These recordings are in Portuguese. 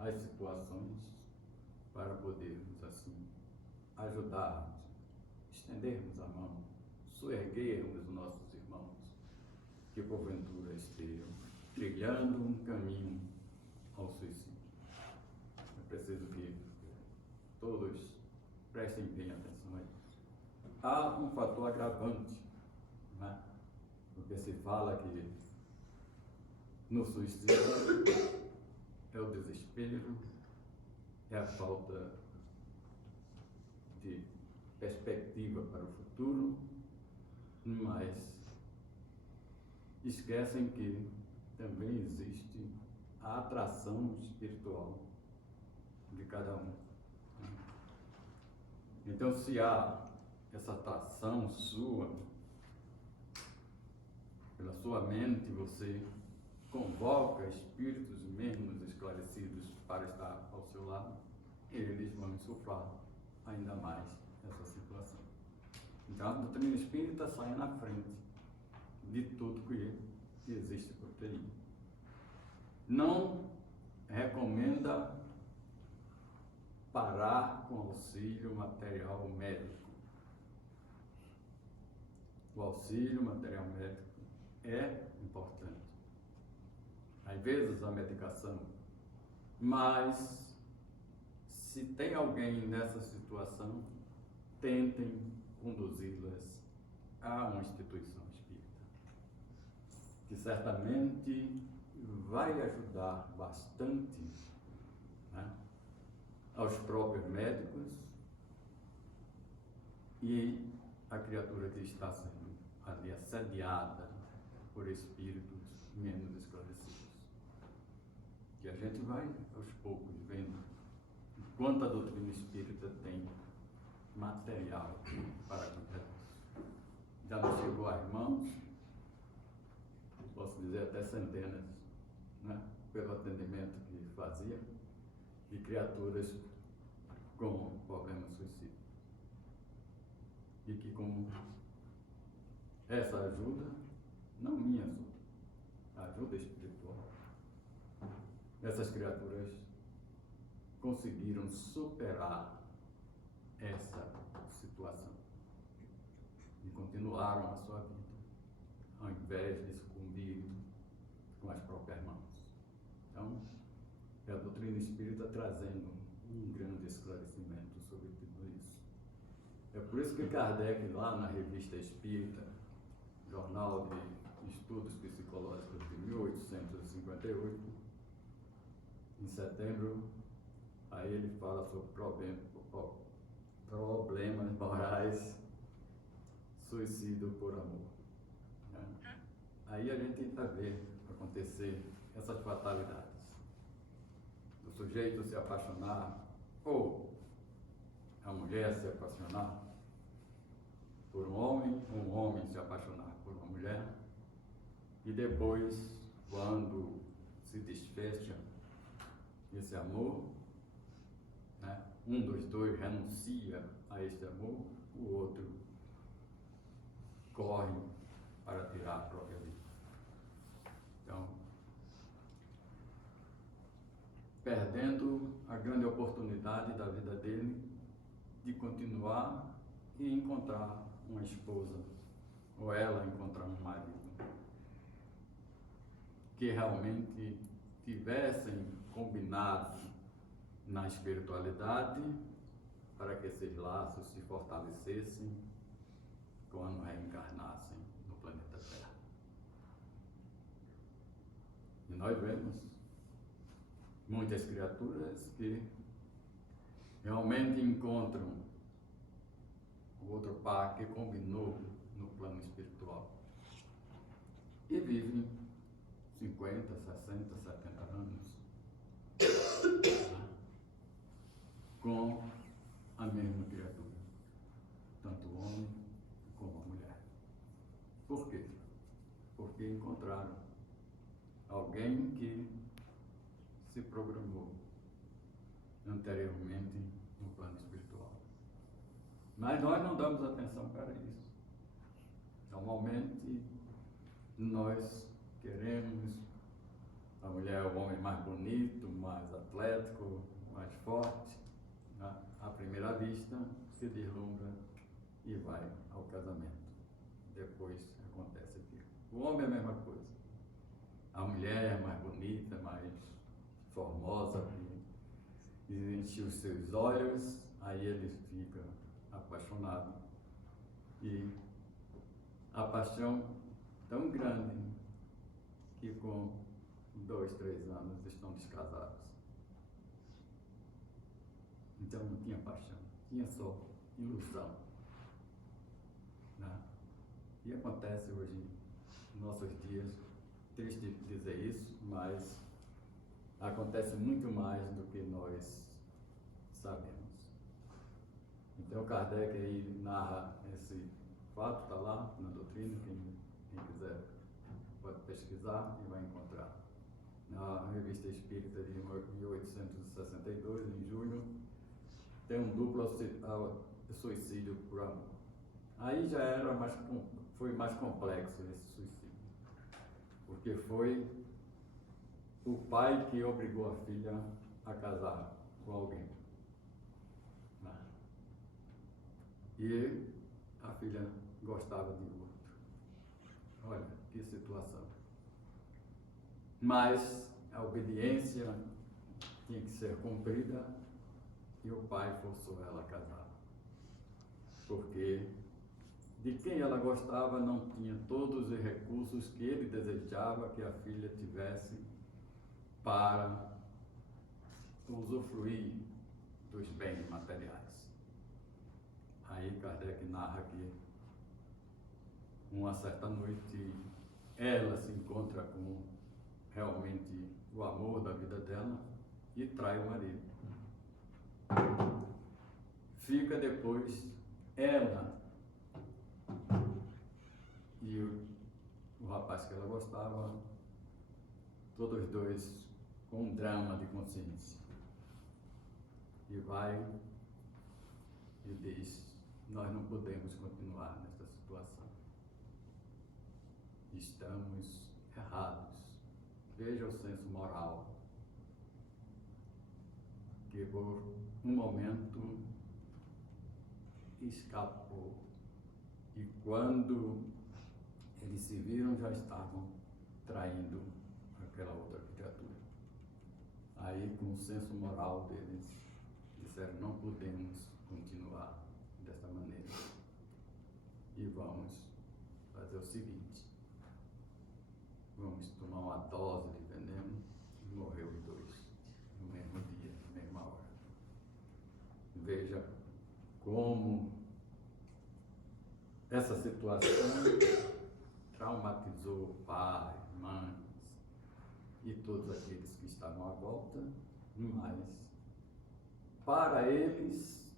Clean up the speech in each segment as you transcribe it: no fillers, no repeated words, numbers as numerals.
as situações para podermos, assim, ajudarmos, estendermos a mão, soerguermos os nossos irmãos que porventura estejam trilhando um caminho ao suicídio. É preciso que todos prestem bem atenção a isso. Há um fator agravante, né? Porque se fala que no suicídio é o desespero, é a falta de perspectiva para o futuro, mas esquecem que também existe a atração espiritual de cada um. Então, se há essa atração sua, pela sua mente, você convoca espíritos menos esclarecidos para estar ao seu lado, eles vão insuflar ainda mais essa situação. Então, a doutrina espírita sai na frente de tudo que existe por aí. Não recomenda parar com auxílio material médico. O auxílio material médico é importante. Às vezes a medicação, mas se tem alguém nessa situação, tentem conduzi-las a uma instituição espírita, que certamente vai ajudar bastante, né, aos próprios médicos e a criatura que está sendo ali assediada por espíritos menos esclarecidos. E a gente vai, aos poucos, vendo quanto a doutrina espírita tem material para cuidar disso. Já nos chegou às mãos, posso dizer até centenas, né, pelo atendimento que fazia, de criaturas com problemas suicídios. E que com essa ajuda, não minha só, ajuda espiritual, essas criaturas conseguiram superar essa situação e continuaram a sua vida, ao invés de sucumbir com as próprias mãos. Então, é a doutrina espírita trazendo um grande esclarecimento sobre tudo isso. É por isso que Kardec, lá na Revista Espírita, Jornal de Estudos Psicológicos de 1858, em setembro, aí ele fala sobre problemas morais, suicídio por amor. Né? Aí a gente ainda vê acontecer essas fatalidades. O sujeito se apaixonar, ou a mulher se apaixonar por um homem se apaixonar por uma mulher, e depois, quando se desfecha esse amor, né, um dos dois renuncia a esse amor, o outro corre para tirar a própria vida. Então, perdendo a grande oportunidade da vida dele de continuar e encontrar uma esposa, ou ela encontrar um marido, que realmente tivessem combinado na espiritualidade para que esses laços se fortalecessem quando reencarnassem no planeta Terra. E nós vemos muitas criaturas que realmente encontram o outro par que combinou no plano espiritual e vivem 50, 60, 70 anos com a mesma criatura, tanto o homem como a mulher. Por quê? Porque encontraram alguém que se programou anteriormente no plano espiritual. Mas nós não damos atenção para isso. Normalmente, nós queremos A mulher é o homem mais bonito, mais atlético, mais forte. À primeira vista, se deslumbra e vai ao casamento. Depois acontece aquilo. O homem é a mesma coisa. A mulher é mais bonita, mais formosa, e enche os seus olhos, aí ele fica apaixonado. E a paixão tão grande que com 2, 3 anos estão descasados. Então não tinha paixão, tinha só ilusão. Né? E acontece hoje, nos nossos dias, triste dizer isso, mas acontece muito mais do que nós sabemos. Então Kardec aí narra esse fato, está lá na doutrina, quem quiser pode pesquisar e vai encontrar. Na Revista Espírita de 1862, em junho, tem um duplo suicídio por amor. Aí já era foi mais complexo esse suicídio, porque foi o pai que obrigou a filha a casar com alguém. E a filha gostava de outro. Olha que situação. Mas a obediência tinha que ser cumprida e o pai forçou ela a casar. Porque de quem ela gostava não tinha todos os recursos que ele desejava que a filha tivesse para usufruir dos bens materiais. Aí Kardec narra que uma certa noite ela se encontra com realmente o amor da vida dela e trai o marido. Fica depois ela e o rapaz que ela gostava, todos dois com um drama de consciência. E vai e diz: nós não podemos continuar nesta situação. Estamos errados. Veja o senso moral, que por um momento escapou. E quando eles se viram, já estavam traindo aquela outra criatura. Aí, com o senso moral deles, disseram: não podemos continuar desta maneira. E vamos fazer o seguinte: vamos tomar uma dose de veneno e morrer os dois no mesmo dia, na mesma hora. Veja como essa situação traumatizou pai, mães e todos aqueles que estavam à volta, mas para eles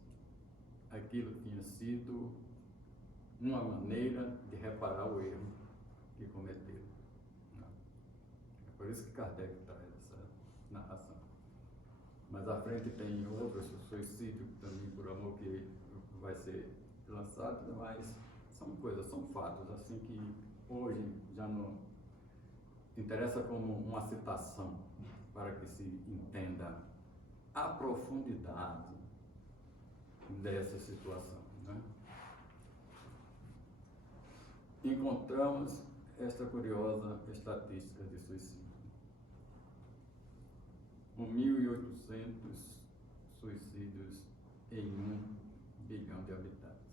aquilo tinha sido uma maneira de reparar o erro que cometeram. É por isso que Kardec traz essa narração. Mas à frente tem outros, o suicídio também por amor, que vai ser lançado, mas são coisas, são fatos, assim, que hoje já não interessa como uma citação para que se entenda a profundidade dessa situação. Né? Encontramos esta curiosa estatística de suicídio. 1.800 suicídios em 1 bilhão de habitantes.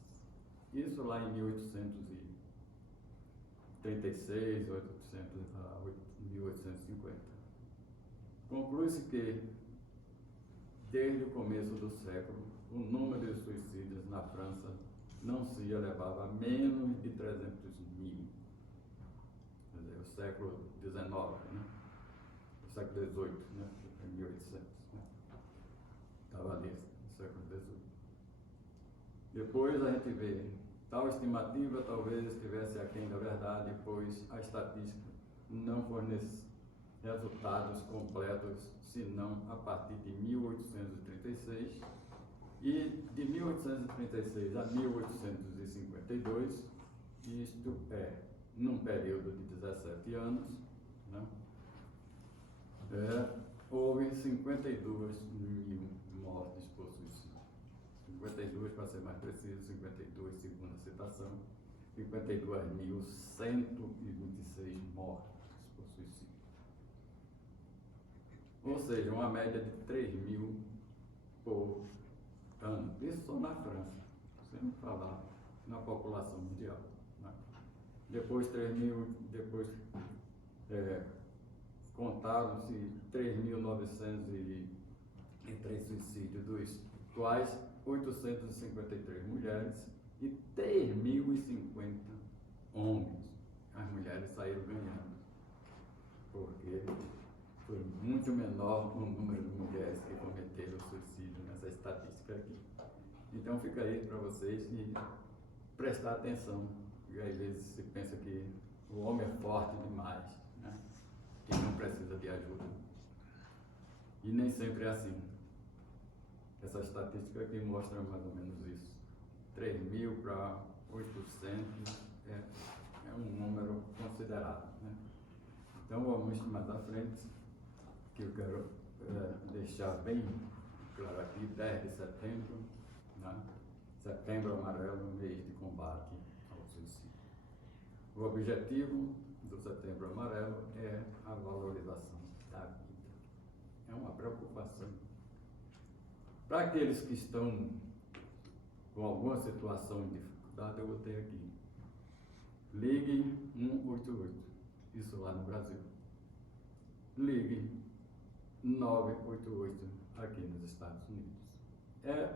Isso lá em 1836, 1850. Conclui-se que, desde o começo do século, o número de suicídios na França não se elevava a menos de 300 mil. Quer dizer, o século XIX, né? O século XVIII, né? 1800. Né? Estava ali, no século XVIII. Depois a gente vê, tal estimativa talvez estivesse aquém da verdade, pois a estatística não fornece resultados completos, senão a partir de 1836, e de 1836 a 1852, isto é, num período de 17 anos, né? houve 52 mil mortes por suicídio. 52, para ser mais preciso, 52, segundo a citação, 52.126 mortes por suicídio. Ou seja, uma média de 3 mil por ano. Isso só na França, sem falar na população mundial. Né? Depois 3 mil, depois contaram-se 3.903 suicídios, dos quais 853 mulheres e 3.050 homens. As mulheres saíram ganhando, porque foi muito menor o número de mulheres que cometeram suicídio nessa estatística aqui. Então fica aí para vocês e prestar atenção, porque às vezes se pensa que o homem é forte demais, né? Que não precisa de ajuda. E nem sempre é assim. Essa estatística aqui mostra mais ou menos isso. 3.000 para 800 é um número considerável, né? Então vamos mais à frente, que eu quero deixar bem claro aqui, 10 de setembro, né? Setembro Amarelo, mês de combate ao suicídio. O objetivo do Setembro Amarelo é a valorização da vida. É uma preocupação. Para aqueles que estão com alguma situação de dificuldade, eu botei aqui. Ligue 188, isso lá no Brasil. Ligue 988 aqui nos Estados Unidos. É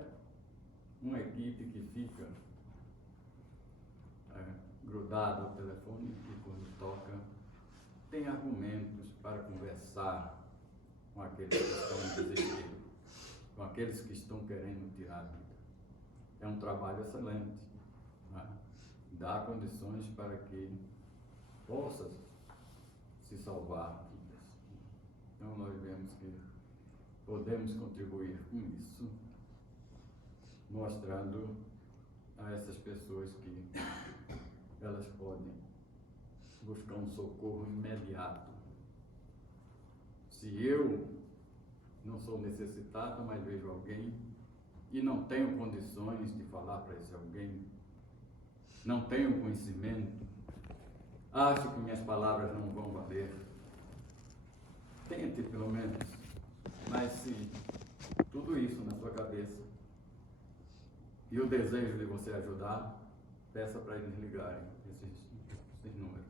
uma equipe que fica grudada ao telefone e quando toca tem argumentos para conversar com aqueles que estão em desespero, com aqueles que estão querendo tirar a vida. É um trabalho excelente, né? Dá condições para que possa se salvar vidas. Então nós vemos que podemos contribuir com isso, mostrando a essas pessoas que elas podem buscar um socorro imediato. Se eu não sou necessitado, mas vejo alguém e não tenho condições de falar para esse alguém, não tenho conhecimento, acho que minhas palavras não vão valer, tente pelo menos, mas se tudo isso na sua cabeça e o desejo de você ajudar, peça para eles ligarem esses números,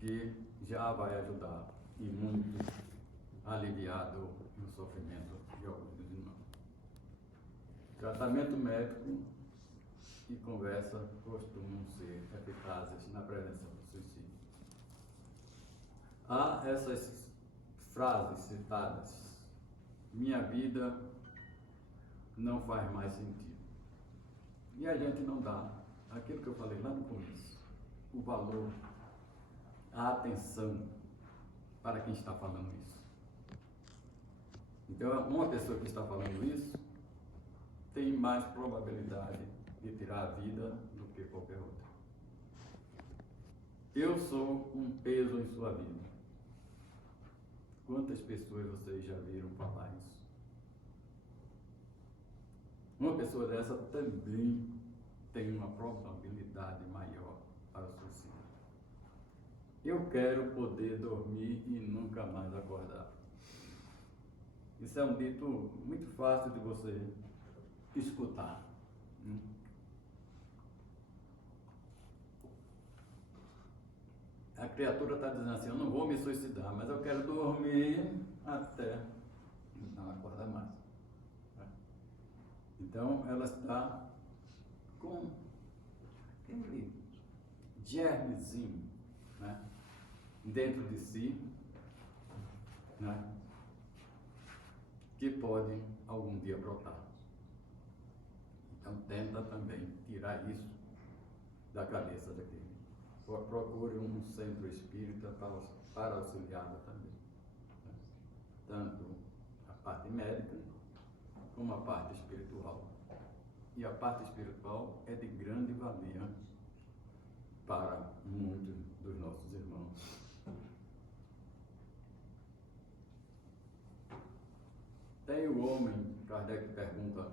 que já vai ajudar e muito aliviado no sofrimento de alguns dos irmãos. Tratamento médico e conversa costumam ser eficazes na prevenção do suicídio. Há essas frases citadas: minha vida não faz mais sentido. E a gente não dá aquilo que eu falei lá no começo, o valor, a atenção para quem está falando isso. Então, uma pessoa que está falando isso tem mais probabilidade de tirar a vida do que qualquer outra. Eu sou um peso em sua vida. Quantas pessoas vocês já viram falar isso? Uma pessoa dessa também tem uma probabilidade maior para o suicídio. Eu quero poder dormir e nunca mais acordar. Isso é um dito muito fácil de você escutar. A criatura está dizendo assim: eu não vou me suicidar, mas eu quero dormir até não acordar mais. Então, ela está com aquele germezinho, né, dentro de si, né, que pode algum dia brotar. Então, tenta também tirar isso da cabeça daquele. Procure um centro espírita para auxiliá-la também. Tanto a parte médica como a parte espiritual. E a parte espiritual é de grande valia para muitos dos nossos irmãos Tem o homem, Kardec pergunta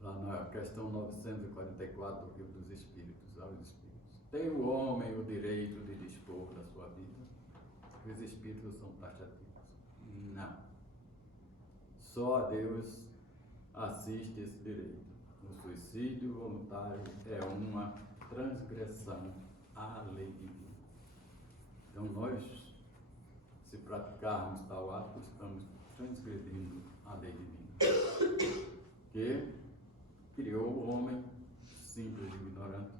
lá na questão 944 do Livro dos Espíritos, aos Espíritos. Tem o homem o direito de dispor da sua vida? Os Espíritos são taxativos. Não. Só a Deus assiste esse direito. O suicídio voluntário é uma transgressão à lei divina. Então nós, se praticarmos tal ato, estamos transgredindo a lei divina, que criou o homem simples e ignorante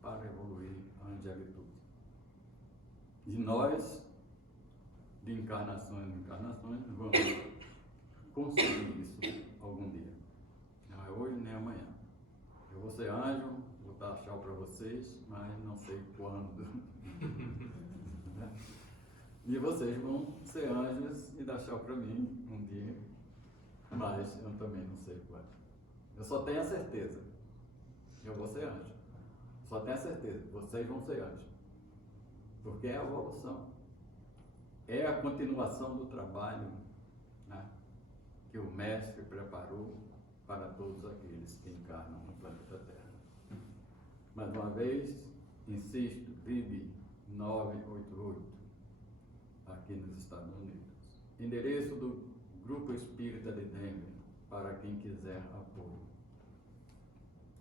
para evoluir a angelitude. E nós, de encarnações em encarnações, vamos conseguir isso algum dia. Não é hoje nem amanhã. Eu vou ser anjo, vou dar tchau para vocês, mas não sei quando. E vocês vão ser anjos e dar tchau para mim um dia, mas eu também não sei quando. Eu só tenho a certeza, eu vou ser anjo. Só tenho a certeza, vocês vão ser anjos. Porque é a evolução. É a continuação do trabalho, né, que o Mestre preparou para todos aqueles que encarnam no planeta Terra. Mais uma vez, insisto, vive 988, aqui nos Estados Unidos. Endereço do Grupo Espírita de Denver, para quem quiser apoio.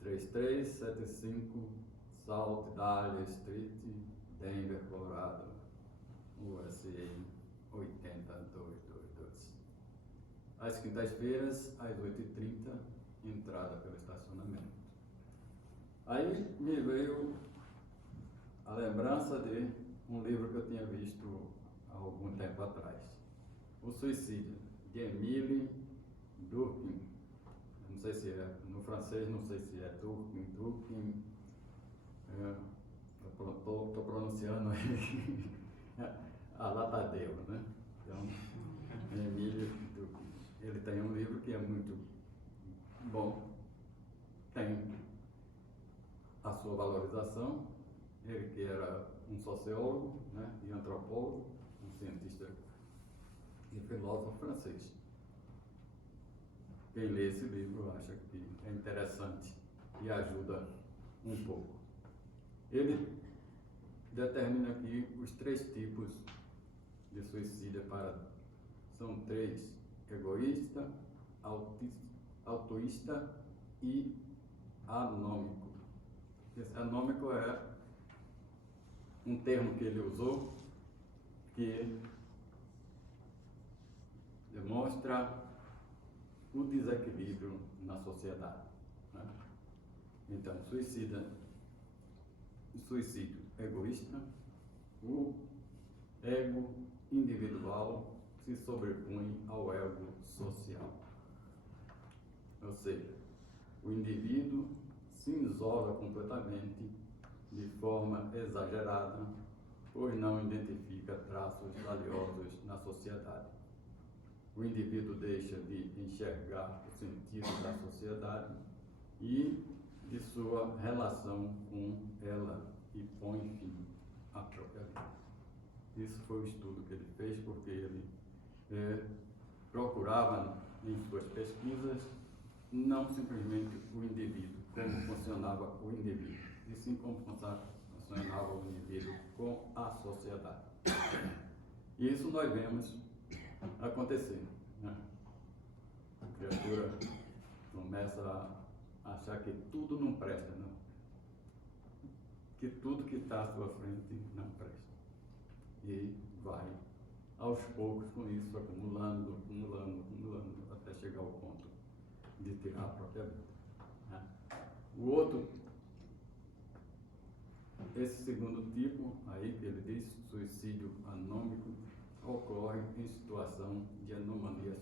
3375 South Dale Street, Denver, Colorado, USA 80222. Às quintas-feiras, às 8h30, entrada pelo estacionamento. Aí me veio a lembrança de um livro que eu tinha visto há algum tempo atrás. O Suicídio, de Émile Durkheim. Não sei se é, no francês, não sei se é Durkheim. Estou pronunciando aí a Latadeu, né? Então, Émile Durkheim. Ele tem um livro que é muito bom, tem a sua valorização. Ele que era um sociólogo, né, e antropólogo, um cientista e filósofo francês. Quem lê esse livro acha que é interessante e ajuda um pouco. Ele determina aqui os 3 tipos de suicídio são 3: egoísta, altruísta e anômico. Esse anômico é um termo que ele usou que demonstra o desequilíbrio na sociedade, né? Então, suicídio egoísta, o ego individual se sobrepõe ao ego social. Ou seja, o indivíduo se isola completamente de forma exagerada, pois não identifica traços valiosos na sociedade. O indivíduo deixa de enxergar o sentido da sociedade e de sua relação com ela e põe fim à própria vida. Isso foi o estudo que ele fez, porque ele procurava em suas pesquisas não simplesmente o indivíduo, como funcionava o indivíduo, e sim como funcionava o indivíduo com a sociedade. E isso nós vemos acontecer, né? A criatura começa a achar que tudo não presta, não. Que tudo que está à sua frente não presta. E vai, aos poucos, com isso, acumulando, até chegar ao ponto de tirar a própria vida, né? O outro, esse segundo tipo, aí que ele diz, suicídio anômico, ocorre em situação de anomia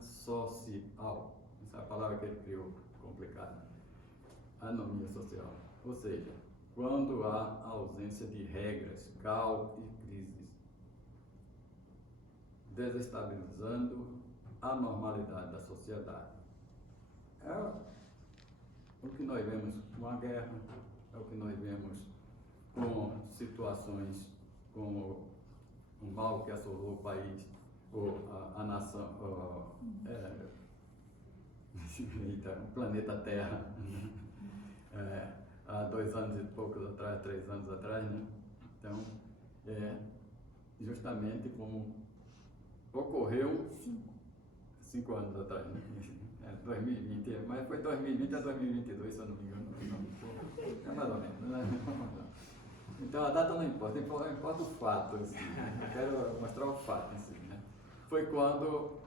social. Essa é a palavra que ele criou, complicada. Anomia social. Ou seja, quando há ausência de regras, caos e crises, desestabilizando a normalidade da sociedade. É o que nós vemos com a guerra, é o que nós vemos com situações como o mal que assolou o país, ou a nação, o planeta Terra, há 2 anos e poucos atrás, 3 anos atrás, né? Então, justamente como ocorreu 5 anos atrás, né? 2020, mas foi 2020 a 2022, se eu não me engano. É mais ou menos, né? Então a data não importa, importa o fato, assim, eu quero mostrar o fato, assim, né? Foi quando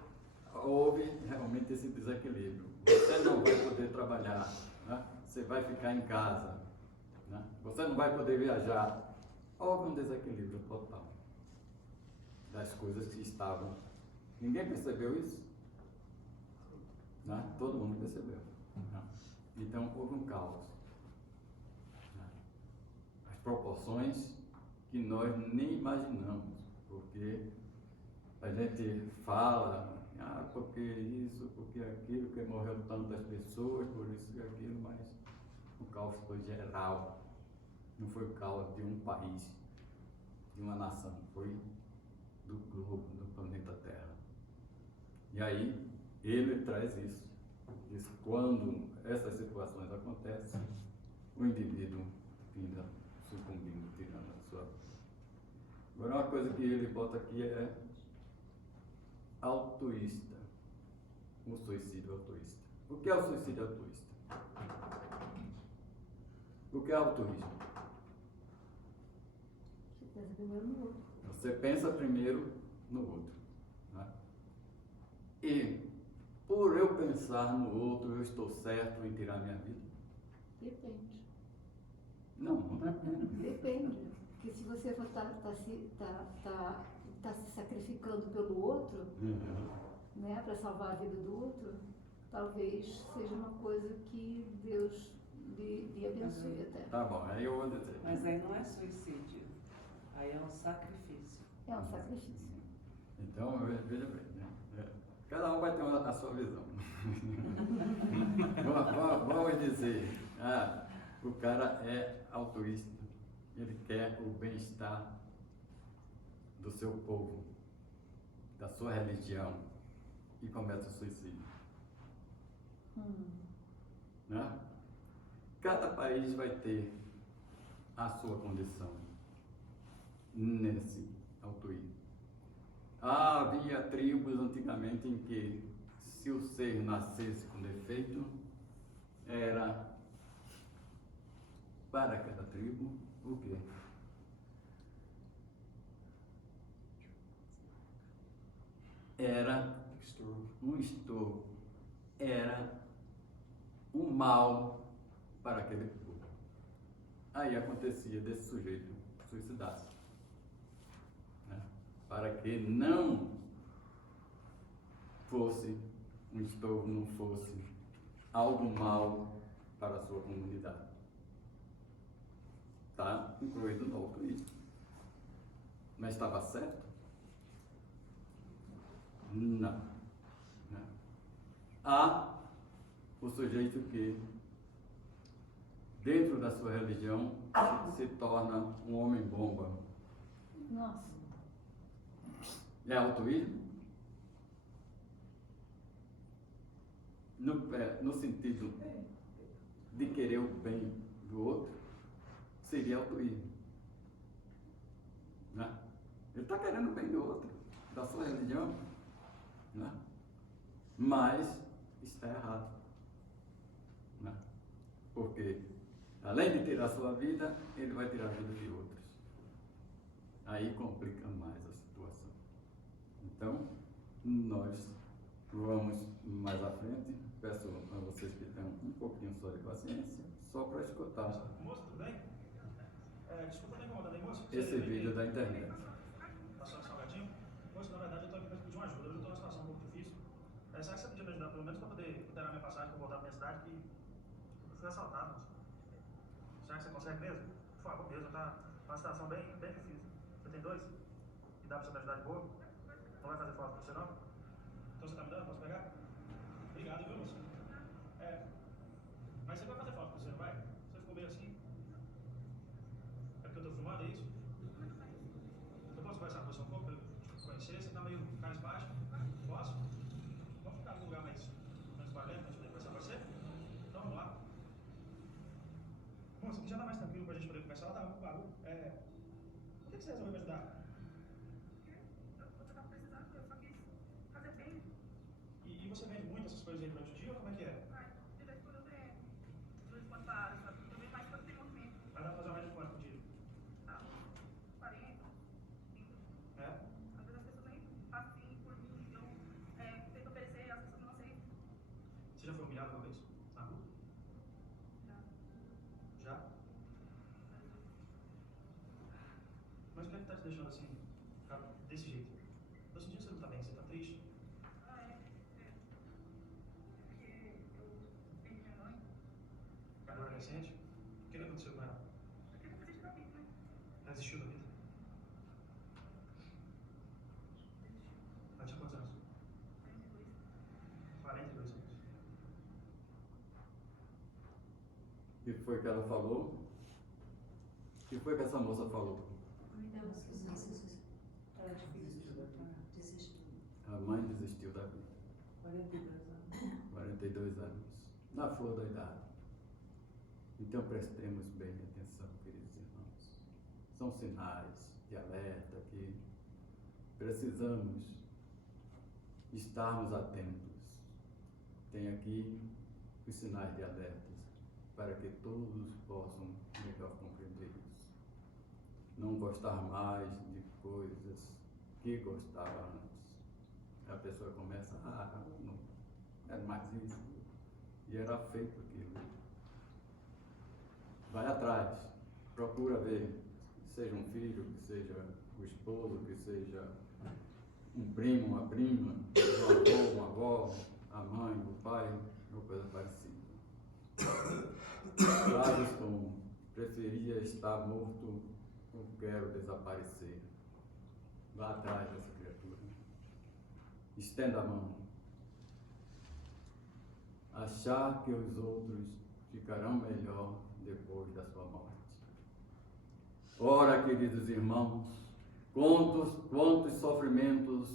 houve realmente esse desequilíbrio. Você não vai poder trabalhar, né? Você vai ficar em casa, né? Você não vai poder viajar. Houve um desequilíbrio total das coisas que estavam. Ninguém percebeu isso? Né? Todo mundo percebeu. Né? Então houve um caos. Né? As proporções que nós nem imaginamos, porque a gente fala, porque isso, porque aquilo, que morreu tantas pessoas, por isso e aquilo, mas o caos foi geral. Não foi o caos de um país, de uma nação, foi do globo, do planeta Terra. E aí, ele traz isso. Diz quando essas situações acontecem, o indivíduo finda sucumbindo, tirando a sua vida. Agora, uma coisa que ele bota aqui é altruísta. O suicídio altruísta. O que é o suicídio altruísta? O que é altruísmo? Você pensa primeiro no outro. Você pensa primeiro no outro. Né? E, por eu pensar no outro, eu estou certo em tirar minha vida? Depende. Não, não depende. Depende. Porque se você for tá se sacrificando pelo outro, né, para salvar a vida do outro, talvez seja uma coisa que Deus lhe abençoe até. Tá bom, aí eu vou dizer. Mas aí não é suicídio, aí é um sacrifício. É um sacrifício. Então, veja bem, né? Cada um vai ter a sua visão. Vamos dizer, o cara é altruísta, ele quer o bem-estar do seu povo, da sua religião, e comete o suicídio. Né? Cada país vai ter a sua condição nesse altruísmo. Havia tribos antigamente em que, se o ser nascesse com defeito, era para aquela tribo o quê? Era um estorvo, era um mal para aquele povo. Aí acontecia desse sujeito suicidar-se, né? Para que não fosse um estorvo, não fosse algo mal para a sua comunidade. Está incluído no altruísmo. Mas estava certo? Não. Há o sujeito que, dentro da sua religião, se torna um homem-bomba. Nossa. É altruísmo? No sentido de querer o bem do outro, seria altruísmo. Né? Ele está querendo o bem do outro, da sua religião, né? Mas está errado. Né? Porque, além de tirar a sua vida, ele vai tirar a vida de outros. Aí complica mais a situação. Então, nós vamos mais à frente. Peço a vocês que tenham um pouquinho só de paciência, só para escutar. Moço, tudo bem? Desculpa estar incomodando aí, moço. Esse vídeo da internet. Passou um salgadinho? Moço, na verdade eu estou aqui para pedir uma ajuda. Hoje eu estou numa situação um pouco difícil. Será que você podia me ajudar pelo menos para poder alterar minha passagem para voltar para minha cidade? Que eu fui assaltado, moço. Será que você consegue mesmo? Por favor, mesmo. Está uma situação bem difícil. Você tem 2? E dá para você me ajudar de boa? Não vai fazer falta para você não? Então você está me dando? Posso pegar? Obrigado, viu, moço? Mas você vai fazer falta para você, não vai? Você ficou meio assim? É porque eu estou filmando, é isso? Eu posso conversar com você um pouco? mais tranquilo pra gente poder conversar? Ela tava muito barulho. Por que você resolveu me ajudar? Você tava precisando, eu só quis fazer bem. E você vende muito essas coisas aí durante o dia ou como é que é? Ai, de vez em quando eu venho. De vez em quando para, sabe? Eu venho mais quando tem movimento. Vai dar pra fazer uma média de quanto por dia? Ah, 40, 30. É? Às vezes as pessoas nem fazem assim por mim. Eu tento oferecer, as pessoas não aceitam. Você já foi humilhado uma vez? Na rua? Já. Já? Mas o que é que tá te deixando assim, ficar desse jeito? Tô sentindo que você não tá bem, você tá triste. Ah, é. Porque eu perdi minha mãe. Era adolescente? O que aconteceu com ela? Porque eu nunca senti da vida, né? Ela desistiu da vida? Ela tinha quantos anos? 42. 42 anos. O que foi que ela falou? O que foi que essa moça falou? Ela desistiu da vida. A mãe desistiu da vida. 42 anos. 42 anos. Na flor da idade. Então prestemos bem atenção, queridos irmãos. São sinais de alerta que precisamos estarmos atentos. Tem aqui os sinais de alertas para que todos possam melhor compreender isso. Não gostar mais de coisas que gostava antes. A pessoa começa, não era mais isso. E era feito aquilo. Vai atrás, procura ver, seja um filho, que seja o esposo, que seja um primo, uma prima, um avô, uma avó, a mãe, o pai, ou coisa parecida. Casos como preferia estar morto ou quero desaparecer. Vá atrás dessa criatura. Estenda a mão. Achar que os outros ficarão melhor depois da sua morte. Ora, queridos irmãos, quantos sofrimentos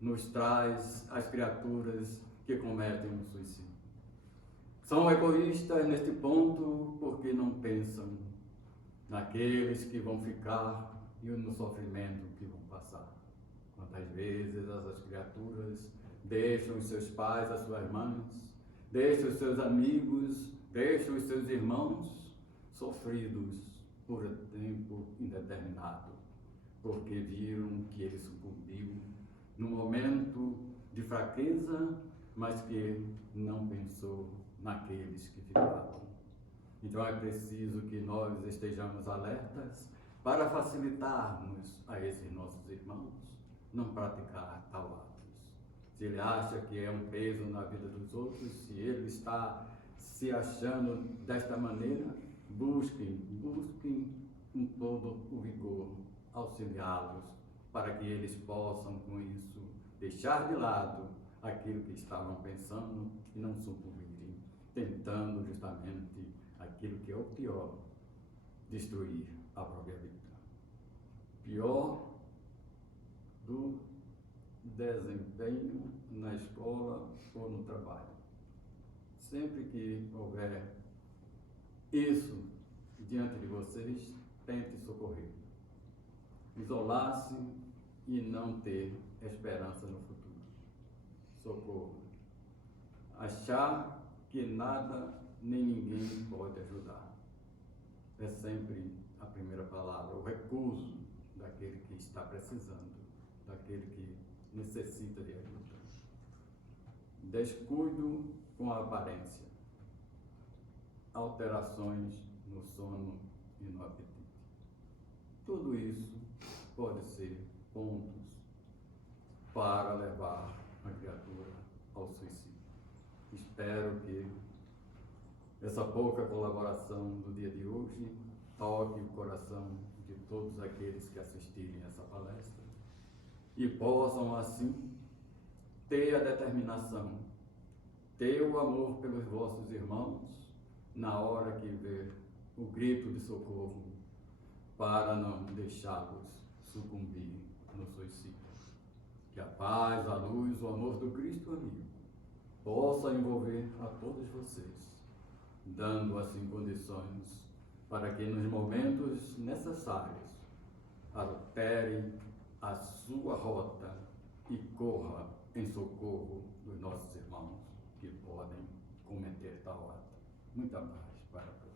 nos traz as criaturas que cometem o suicídio. São egoístas neste ponto porque não pensam naqueles que vão ficar e no sofrimento que vão passar. Quantas vezes essas criaturas deixam os seus pais, as suas mães, deixam os seus amigos, deixam os seus irmãos sofridos por tempo indeterminado, porque viram que ele sucumbiu num momento de fraqueza, mas que não pensou naqueles que ficavam. Então é preciso que nós estejamos alertas para facilitarmos a esses nossos irmãos não praticar tal atos. Se ele acha que é um peso na vida dos outros, se ele está se achando desta maneira, busquem com todo o vigor auxiliá-los para que eles possam com isso deixar de lado aquilo que estavam pensando e não sucumbirem, tentando justamente aquilo que é o pior, destruir a própria vida. Pior do desempenho na escola ou no trabalho. Sempre que houver isso diante de vocês, tente socorrer. Isolar-se e não ter esperança no futuro. Socorro. Achar que nada nem ninguém pode ajudar. É sempre a primeira palavra, o recuso daquele que está precisando, daquele que necessita de ajuda. Descuido com a aparência. Alterações no sono e no apetite. Tudo isso pode ser pontos para levar a criatura ao suicídio. Espero que essa pouca colaboração do dia de hoje toque o coração de todos aqueles que assistirem essa palestra e possam assim ter a determinação, ter o amor pelos vossos irmãos na hora que ver o grito de socorro para não deixá-los sucumbir no suicídio. Que a paz, a luz, o amor do Cristo amigo possa envolver a todos vocês, dando assim condições para que nos momentos necessários altere a sua rota e corra em socorro dos nossos irmãos que podem cometer tal ato. Muita paz para todos.